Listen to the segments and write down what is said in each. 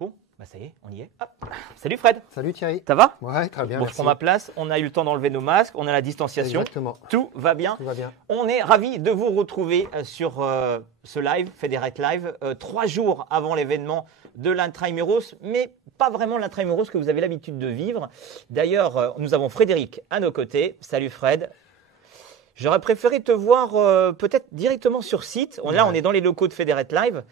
Bon, bah ça y est, on y est. Hop. Salut Fred. Salut Thierry. Ça va? Ouais, très bien. Bon, je merci. prends ma place. On a eu le temps d'enlever nos masques. On a la distanciation. Exactement. Tout va bien. Tout va bien. On est ravis de vous retrouver sur ce live, Federate Live, 3 jours avant l'événement de l'Intramuros, mais pas vraiment l'Intramuros que vous avez l'habitude de vivre. D'ailleurs, nous avons Frédéric à nos côtés. Salut Fred. J'aurais préféré te voir peut-être directement sur site. Là, on est dans les locaux de Federate Live.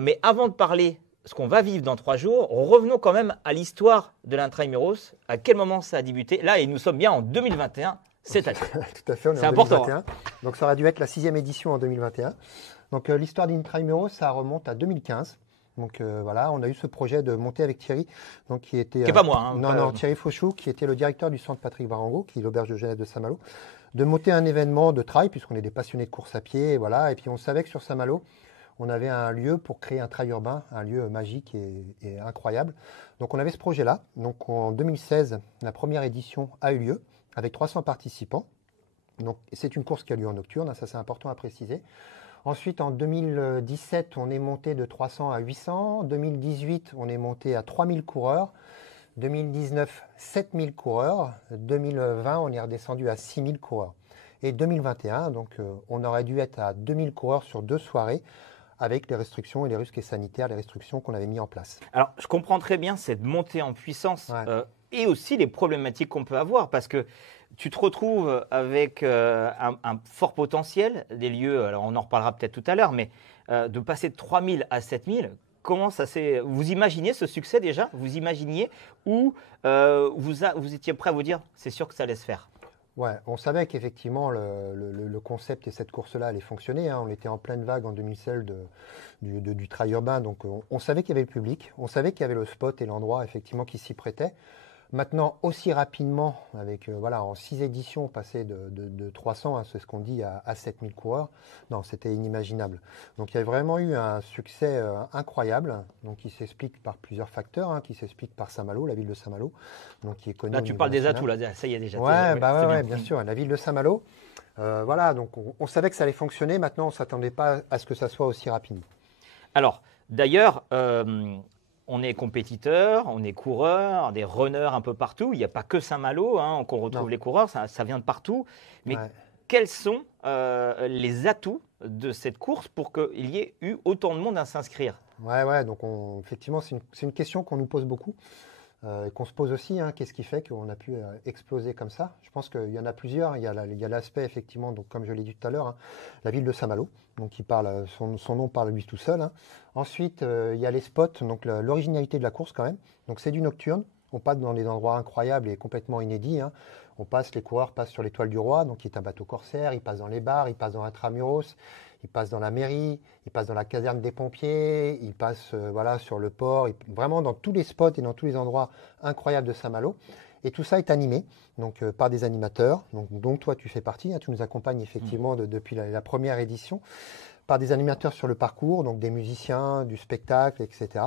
Mais avant de parler ce qu'on va vivre dans 3 jours, revenons quand même à l'histoire de l'Intramuros. À quel moment ça a débuté? Là, et nous sommes bien en 2021, cette année. Tout à fait, on est en important. 2021. Donc ça aurait dû être la 6e édition en 2021. Donc l'histoire d'Intramuros, ça remonte à 2015. Donc voilà, on a eu ce projet de monter avec Thierry, donc qui était pas moi. Hein, non, Thierry Fauchou, qui était le directeur du centre Patrick Varango, qui est l'auberge de jeunesse de Saint-Malo, de monter un événement de trail, puisqu'on est des passionnés de course à pied, et voilà. Et puis on savait que sur Saint-Malo, on avait un lieu pour créer un trail urbain, un lieu magique et incroyable. Donc on avait ce projet-là. Donc en 2016, la première édition a eu lieu avec 300 participants. Donc c'est une course qui a lieu en nocturne, ça c'est important à préciser. Ensuite, en 2017, on est monté de 300 à 800. En 2018, on est monté à 3000 coureurs. 2019, 7000 coureurs. 2020, on est redescendu à 6000 coureurs. Et 2021, donc, on aurait dû être à 2000 coureurs sur 2 soirées avec les restrictions et les risques sanitaires, les restrictions qu'on avait mis en place. Alors, je comprends très bien cette montée en puissance et aussi les problématiques qu'on peut avoir parce que tu te retrouves avec un fort potentiel, des lieux, alors on en reparlera peut-être tout à l'heure, mais de passer de 3000 à 7000, comment ça s'est… Vous imaginiez ce succès déjà? Vous imaginiez ou vous étiez prêt à vous dire c'est sûr que ça allait se faire? Ouais, on savait qu'effectivement le concept et cette course-là allait fonctionner. Hein. On était en pleine vague en 2016 du trail urbain, donc on savait qu'il y avait le public, on savait qu'il y avait le spot et l'endroit effectivement qui s'y prêtait. Maintenant, aussi rapidement, avec en 6 éditions, passer de 300, hein, c'est ce qu'on dit, à 7000 coureurs, non, c'était inimaginable. Donc il y a vraiment eu un succès incroyable, donc qui s'explique par plusieurs facteurs, hein, qui s'explique par Saint-Malo, la ville de Saint-Malo, donc qui est connue. Là, tu parles des atouts, là, ça y est déjà. Ouais, bien sûr, la ville de Saint-Malo. Voilà, donc on savait que ça allait fonctionner. Maintenant, on ne s'attendait pas à ce que ça soit aussi rapide. Alors, d'ailleurs, on est compétiteurs, on est coureurs, des runners un peu partout. Il n'y a pas que Saint-Malo hein, qu'on retrouve les coureurs, ça vient de partout. Mais quels sont les atouts de cette course pour qu'il y ait eu autant de monde à s'inscrire? Ouais, donc effectivement, c'est une question qu'on nous pose beaucoup. Et qu'on se pose aussi, hein, qu'est-ce qui fait qu'on a pu exploser comme ça? Je pense qu'il y en a plusieurs. Il y a l'aspect, effectivement, donc, comme je l'ai dit tout à l'heure, hein, la ville de Saint-Malo, donc qui parle, son nom parle lui tout seul. Hein. Ensuite, il y a les spots, donc l'originalité de la course quand même. Donc c'est du nocturne. On passe dans des endroits incroyables et complètement inédits. Hein. Les coureurs passent sur l'Étoile du Roi, donc qui est un bateau corsaire. Ils passent dans les bars, ils passent dans Intramuros. Ils passent dans la mairie, ils passent dans la caserne des pompiers, ils passent sur le port, vraiment dans tous les spots et dans tous les endroits incroyables de Saint-Malo. Et tout ça est animé donc, par des animateurs, dont toi tu fais partie, hein, tu nous accompagnes effectivement depuis la première édition, par des animateurs sur le parcours, donc des musiciens, du spectacle, etc.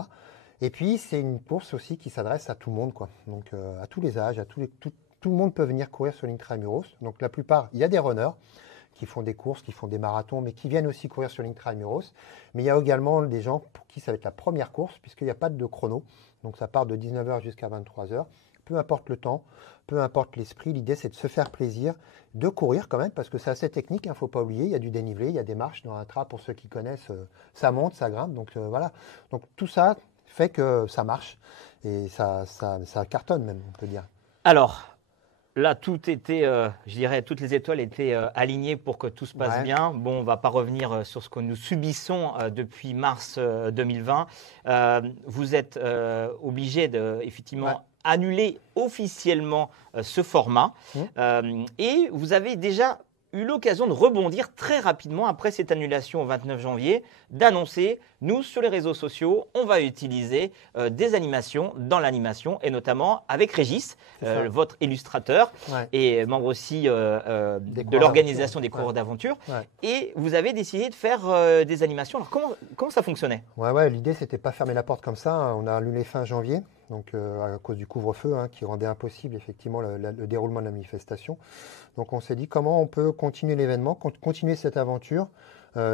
Et puis c'est une course aussi qui s'adresse à tout le monde, quoi. Donc à tous les âges, tout le monde peut venir courir sur l'Intramuros. Donc la plupart, il y a des runners qui font des courses, qui font des marathons, mais qui viennent aussi courir sur l'Intramuros. Mais il y a également des gens pour qui ça va être la première course, puisqu'il n'y a pas de chrono. Donc ça part de 19h jusqu'à 23h. Peu importe le temps, peu importe l'esprit, l'idée c'est de se faire plaisir, de courir quand même, parce que c'est assez technique, il ne faut pas oublier, il y a du dénivelé, il y a des marches dans un trail, pour ceux qui connaissent, ça monte, ça grimpe. Donc voilà. Donc tout ça fait que ça marche, et ça cartonne même, on peut dire. Alors, là, tout était, je dirais, toutes les étoiles étaient alignées pour que tout se passe bien. Bon, on ne va pas revenir sur ce que nous subissons depuis mars 2020. Vous êtes obligé de, effectivement, annuler officiellement ce format. Et vous avez déjà eu l'occasion de rebondir très rapidement après cette annulation au 29 janvier, d'annoncer, nous, sur les réseaux sociaux, on va utiliser des animations dans l'animation, et notamment avec Régis, votre illustrateur, et membre aussi de l'organisation des coureurs d'aventure. Et vous avez décidé de faire des animations. Alors, comment ça fonctionnait? L'idée, c'était pas fermer la porte comme ça. Hein. On a annulé fin janvier, donc à cause du couvre-feu, hein, qui rendait impossible effectivement le déroulement de la manifestation. Donc on s'est dit comment on peut continuer l'événement, continuer cette aventure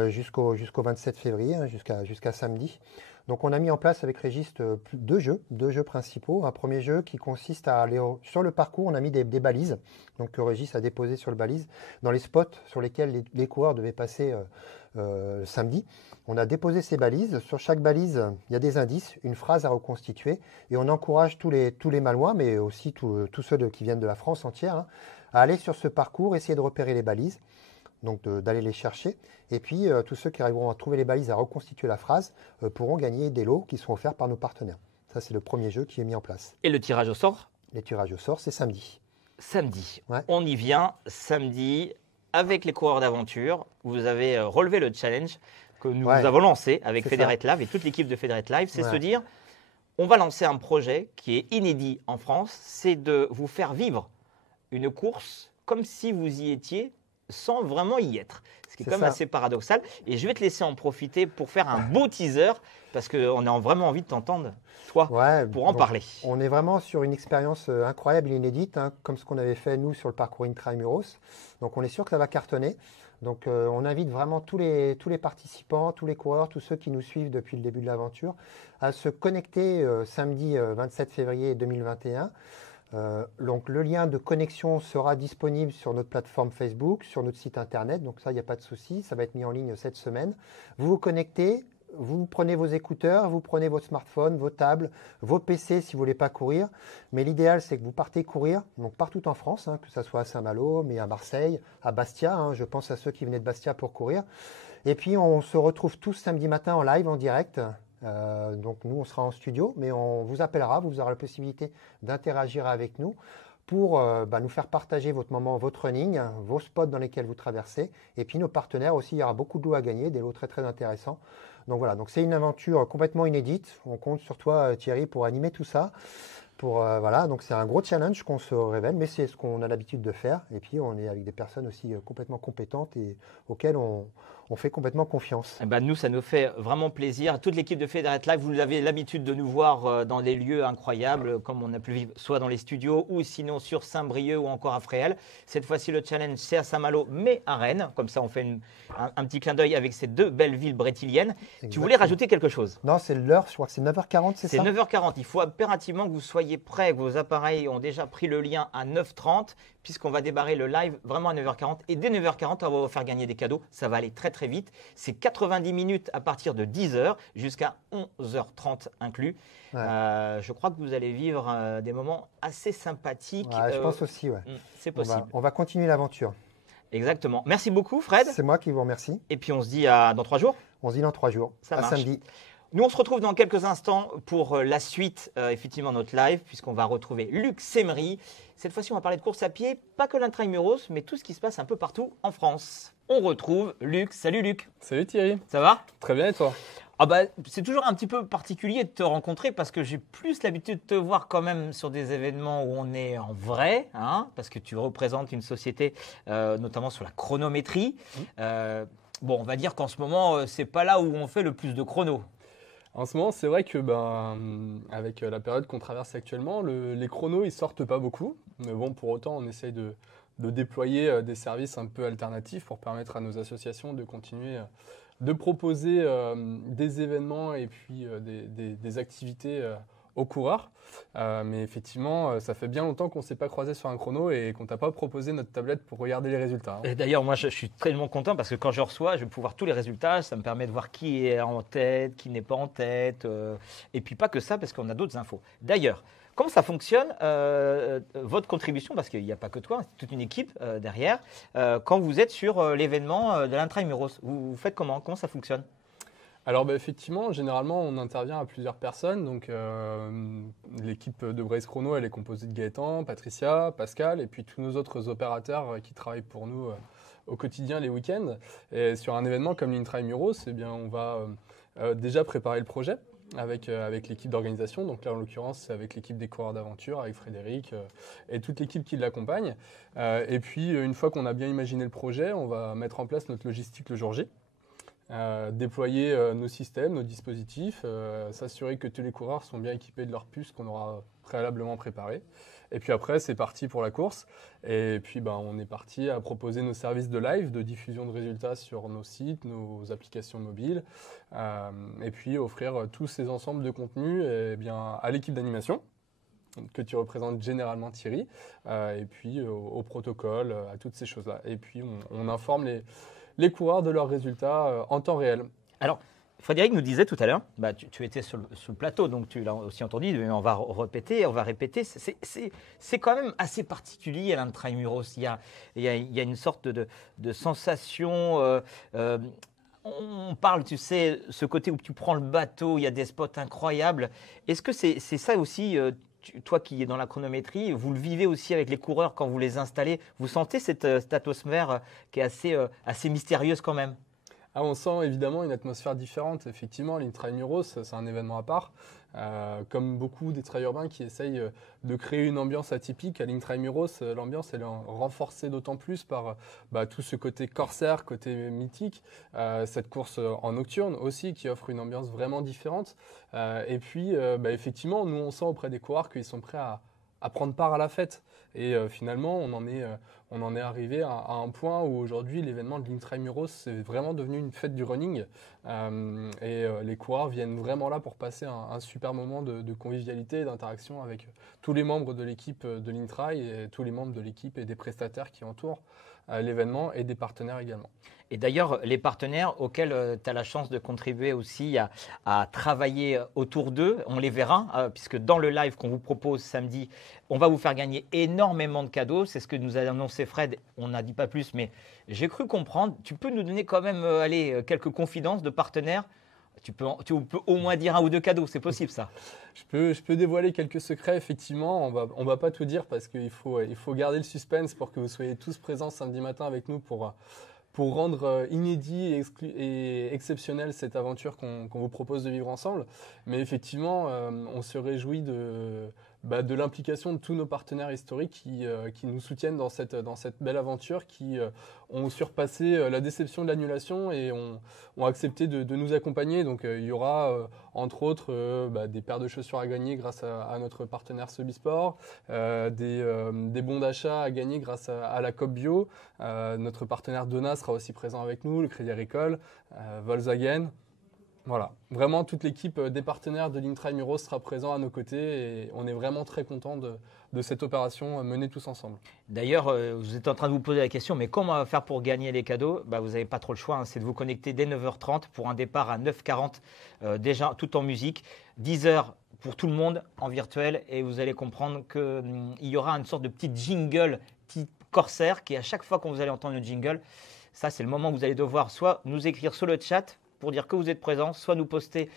jusqu'au 27 février, hein, jusqu'à samedi. Donc on a mis en place avec Régis deux jeux principaux. Un premier jeu qui consiste à aller sur le parcours, on a mis des balises, donc que Régis a déposé sur le balise, dans les spots sur lesquels les coureurs devaient passer samedi. On a déposé ces balises. Sur chaque balise, il y a des indices, une phrase à reconstituer, et on encourage tous les Malouins, mais aussi tous ceux qui viennent de la France entière, à aller sur ce parcours, essayer de repérer les balises, donc d'aller les chercher. Et puis, tous ceux qui arriveront à trouver les balises, à reconstituer la phrase, pourront gagner des lots qui seront offerts par nos partenaires. Ça, c'est le premier jeu qui est mis en place. Et le tirage au sort? Les tirages au sort, c'est samedi. Samedi. Ouais. On y vient, samedi, avec les coureurs d'aventure. Vous avez relevé le challenge que nous avons lancé avec Federate Live et toute l'équipe de Federate Live. C'est se dire, on va lancer un projet qui est inédit en France, c'est de vous faire vivre une course comme si vous y étiez sans vraiment y être. Ce qui est quand même assez paradoxal. Et je vais te laisser en profiter pour faire un beau teaser, parce qu'on a vraiment envie de t'entendre, toi, pour en parler. On est vraiment sur une expérience incroyable et inédite, comme ce qu'on avait fait, nous, sur le parcours Intramuros. Donc, on est sûr que ça va cartonner. Donc, on invite vraiment tous les participants, tous les coureurs, tous ceux qui nous suivent depuis le début de l'aventure, à se connecter samedi 27 février 2021. Donc le lien de connexion sera disponible sur notre plateforme Facebook, sur notre site internet, donc ça il n'y a pas de souci, ça va être mis en ligne cette semaine. Vous vous connectez, vous prenez vos écouteurs, vous prenez votre smartphone, vos tables, vos PC si vous ne voulez pas courir, mais l'idéal c'est que vous partez courir, donc partout en France, que ce soit à Saint-Malo, mais à Marseille, à Bastia, je pense à ceux qui venaient de Bastia pour courir. Et puis on se retrouve tous samedi matin en live, en direct. Donc nous on sera en studio, mais on vous appellera, vous aurez la possibilité d'interagir avec nous pour nous faire partager votre moment, votre running, vos spots dans lesquels vous traversez, et puis nos partenaires aussi, il y aura beaucoup de lots à gagner, des lots très très intéressants. Donc voilà, donc c'est une aventure complètement inédite, on compte sur toi Thierry pour animer tout ça. Donc c'est un gros challenge qu'on se révèle, mais c'est ce qu'on a l'habitude de faire, et puis on est avec des personnes aussi complètement compétentes et auxquelles on fait complètement confiance. Nous, ça nous fait vraiment plaisir. Toute l'équipe de Federate Live, vous avez l'habitude de nous voir dans des lieux incroyables, comme on a pu vivre soit dans les studios ou sinon sur Saint-Brieuc ou encore à Fréhel. Cette fois-ci, le challenge, c'est à Saint-Malo, mais à Rennes. Comme ça, on fait un petit clin d'œil avec ces deux belles villes brétiliennes. Exactement. Tu voulais rajouter quelque chose? Non, c'est l'heure, je crois que c'est 9h40, c'est ça? C'est 9h40. Il faut impérativement que vous soyez prêts, que vos appareils ont déjà pris le lien à 9h30, puisqu'on va démarrer le live vraiment à 9h40. Et dès 9h40, on va vous faire gagner des cadeaux. Ça va aller très très vite. C'est 90 minutes à partir de 10h jusqu'à 11h30 inclus. Ouais. Je crois que vous allez vivre des moments assez sympathiques. Ouais, je pense aussi, c'est possible. On va continuer l'aventure. Exactement. Merci beaucoup, Fred. C'est moi qui vous remercie. Et puis on se dit dans 3 jours. On se dit dans 3 jours. Ça marche. Samedi. Nous, on se retrouve dans quelques instants pour la suite, effectivement, notre live, puisqu'on va retrouver Luc Semery. Cette fois-ci, on va parler de course à pied, pas que l'Intramuros, mais tout ce qui se passe un peu partout en France. On retrouve Luc. Salut Luc. Salut Thierry. Ça va? Très bien et toi? C'est toujours un petit peu particulier de te rencontrer parce que j'ai plus l'habitude de te voir quand même sur des événements où on est en vrai, parce que tu représentes une société, notamment sur la chronométrie. On va dire qu'en ce moment, c'est pas là où on fait le plus de chrono. En ce moment, c'est vrai que avec la période qu'on traverse actuellement, les chronos ils sortent pas beaucoup. Mais bon, pour autant, on essaye de déployer des services un peu alternatifs pour permettre à nos associations de continuer de proposer des événements et puis des activités aux coureurs. Mais effectivement, ça fait bien longtemps qu'on ne s'est pas croisé sur un chrono et qu'on ne t'a pas proposé notre tablette pour regarder les résultats. Et d'ailleurs, moi, je suis tellement content parce que quand je reçois, je vais pouvoir tous les résultats. Ça me permet de voir qui est en tête, qui n'est pas en tête. Et puis pas que ça, parce qu'on a d'autres infos. D'ailleurs, comment ça fonctionne, votre contribution, parce qu'il n'y a pas que toi, c'est toute une équipe derrière, quand vous êtes sur l'événement de l'Intramuros, vous faites comment? Comment ça fonctionne? Alors effectivement, généralement, on intervient à plusieurs personnes. Donc l'équipe de Brace Chrono, elle est composée de Gaëtan, Patricia, Pascal, et puis tous nos autres opérateurs qui travaillent pour nous au quotidien les week-ends. Et sur un événement comme l'Intramuros, on va déjà préparer le projet avec l'équipe d'organisation. Donc là, en l'occurrence, c'est avec l'équipe des coureurs d'aventure, avec Frédéric et toute l'équipe qui l'accompagne. Et puis, une fois qu'on a bien imaginé le projet, on va mettre en place notre logistique le jour J. Déployer nos systèmes, nos dispositifs, s'assurer que tous les coureurs sont bien équipés de leurs puces qu'on aura préalablement préparées. Et puis après, c'est parti pour la course. Et puis, on est parti à proposer nos services de live, de diffusion de résultats sur nos sites, nos applications mobiles. Et puis, offrir tous ces ensembles de contenus à l'équipe d'animation, que tu représentes généralement, Thierry, et puis au protocole, à toutes ces choses-là. Et puis, on informe les coureurs de leurs résultats en temps réel. Alors, Frédéric nous disait tout à l'heure, tu étais sur le plateau, donc tu l'as aussi entendu, mais on va répéter. C'est quand même assez particulier, l'Intramuros. Il y a une sorte de sensation. On parle, tu sais, ce côté où tu prends le bateau, il y a des spots incroyables. Est-ce que c'est ça aussi, toi qui es dans la chronométrie, vous le vivez aussi avec les coureurs quand vous les installez? Vous sentez cette atmosphère qui est assez mystérieuse quand même? On sent évidemment une atmosphère différente. Effectivement, l'Intramuros, c'est un événement à part. Comme beaucoup des trails urbains qui essayent de créer une ambiance atypique, à l'Intramuros, l'ambiance elle est renforcée d'autant plus par tout ce côté corsaire, côté mythique. Cette course en nocturne aussi qui offre une ambiance vraiment différente. Et puis, effectivement, nous on sent auprès des coureurs qu'ils sont prêts à prendre part à la fête. Et finalement, on en est arrivé à un point où aujourd'hui, l'événement de l'Intramuros, c'est vraiment devenu une fête du running. Les coureurs viennent vraiment là pour passer un super moment de convivialité et d'interaction avec tous les membres de l'équipe de l'Intrail et tous les membres de l'équipe et des prestataires qui entourent l'événement et des partenaires également. Et d'ailleurs, les partenaires auxquels tu as la chance de contribuer aussi à travailler autour d'eux, on les verra, puisque dans le live qu'on vous propose samedi, on va vous faire gagner énormément de cadeaux. C'est ce que nous a annoncé Fred. On n'a dit pas plus, mais j'ai cru comprendre. Tu peux nous donner quand même quelques confidences de partenaires? Tu peux au moins dire 1 ou 2 cadeaux, c'est possible ça? Je peux dévoiler quelques secrets, effectivement. On va pas tout dire parce qu'il faut garder le suspense pour que vous soyez tous présents samedi matin avec nous pour rendre inédit et exceptionnel cette aventure qu'on vous propose de vivre ensemble. Mais effectivement, on se réjouit de l'implication de tous nos partenaires historiques qui nous soutiennent dans cette belle aventure, qui ont surpassé la déception de l'annulation et ont accepté de nous accompagner. Donc il y aura entre autres des paires de chaussures à gagner grâce à notre partenaire Sobisport, des bons d'achat à gagner grâce à la COP Bio. Notre partenaire Dona sera aussi présent avec nous, le Crédit Agricole, Volkswagen. Voilà, vraiment toute l'équipe des partenaires de l'Intramuros sera présent à nos côtés et on est vraiment très content de cette opération menée tous ensemble. D'ailleurs, vous êtes en train de vous poser la question, mais comment on va faire pour gagner les cadeaux? Vous n'avez pas trop le choix, c'est de vous connecter dès 9h30 pour un départ à 9h40, déjà tout en musique, 10h pour tout le monde en virtuel et vous allez comprendre qu'il y aura une sorte de petit jingle, petit corsaire qui à chaque fois qu'on vous allez entendre le jingle, ça c'est le moment où vous allez devoir soit nous écrire sur le chat pour dire que vous êtes présent, soit nous poster,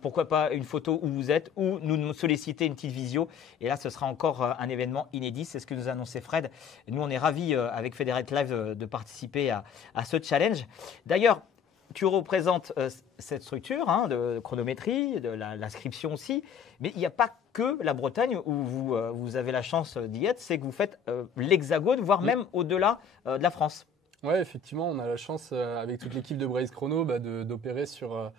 pourquoi pas, une photo où vous êtes, ou nous solliciter une petite visio. Et là, ce sera encore un événement inédit. C'est ce que nous a annoncé Fred. Et nous, on est ravis, avec Federate Live, de participer à ce challenge. D'ailleurs, tu représentes cette structure de chronométrie, de l'inscription aussi. Mais il n'y a pas que la Bretagne où vous avez la chance d'y être. C'est que vous faites l'Hexagone, voire même au-delà de la France. Oui, effectivement, on a la chance, avec toute l'équipe de Braze Chrono, d'opérer sur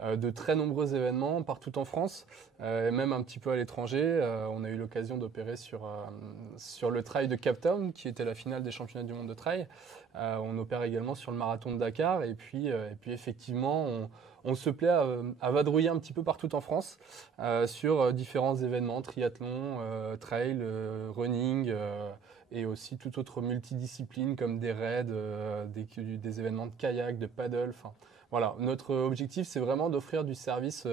de très nombreux événements partout en France, et même un petit peu à l'étranger. On a eu l'occasion d'opérer sur le trail de Cape Town, qui était la finale des championnats du monde de trail. On opère également sur le marathon de Dakar. Et puis effectivement, on se plaît à vadrouiller un petit peu partout en France sur différents événements, triathlon, trail, running, et aussi toute autre multidiscipline comme des raids, des événements de kayak, de paddle. Enfin, voilà, notre objectif, c'est vraiment d'offrir du service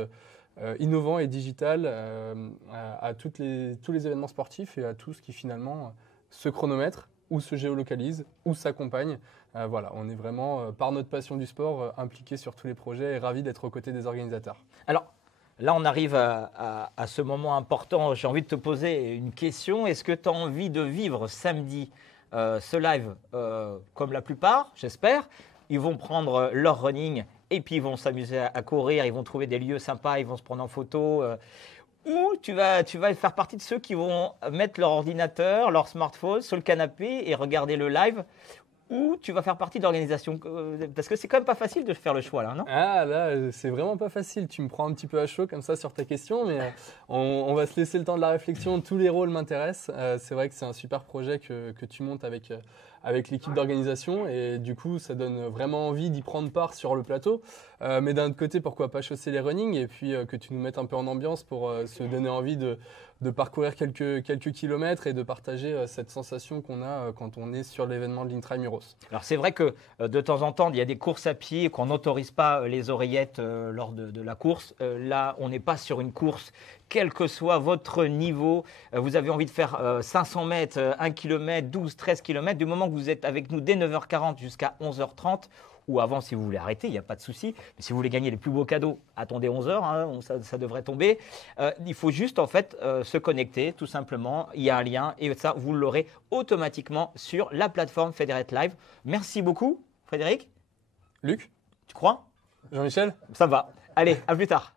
innovant et digital à tous les événements sportifs et à tous qui finalement se chronomètrent ou se géolocalisent ou s'accompagnent. Voilà, on est vraiment, par notre passion du sport, impliqués sur tous les projets et ravis d'être aux côtés des organisateurs. Alors, là, on arrive à ce moment important. J'ai envie de te poser une question. Est-ce que tu as envie de vivre samedi ce live comme la plupart, j'espère? Ils vont prendre leur running et puis ils vont s'amuser à courir. Ils vont trouver des lieux sympas. Ils vont se prendre en photo. Ou tu vas faire partie de ceux qui vont mettre leur ordinateur, leur smartphone sur le canapé et regarder le live. ou tu vas faire partie de l'organisation? Parce que c'est quand même pas facile de faire le choix là, non? Ah là, c'est vraiment pas facile. Tu me prends un petit peu à chaud comme ça sur ta question, mais on va se laisser le temps de la réflexion. Tous les rôles m'intéressent. C'est vrai que c'est un super projet que tu montes avec l'équipe d'organisation et du coup, ça donne vraiment envie d'y prendre part sur le plateau. Mais d'un autre côté, pourquoi pas chausser les runnings et puis que tu nous mettes un peu en ambiance pour se donner envie de parcourir quelques kilomètres et de partager cette sensation qu'on a quand on est sur l'événement de l'Intramuros. Alors c'est vrai que de temps en temps, il y a des courses à pied qu'on n'autorise pas les oreillettes lors de la course. Là, on n'est pas sur une course, quel que soit votre niveau. Vous avez envie de faire 500 mètres, 1 km, 12, 13 km. Du moment que vous êtes avec nous dès 9h40 jusqu'à 11h30, ou avant si vous voulez arrêter, il n'y a pas de souci. Mais si vous voulez gagner les plus beaux cadeaux, attendez 11h, hein, ça devrait tomber. Il faut juste en fait se connecter tout simplement. Il y a un lien et ça, vous l'aurez automatiquement sur la plateforme Federate Live. Merci beaucoup, Frédéric. Luc, Tu crois? Jean-Michel? Ça va. Allez, à plus tard.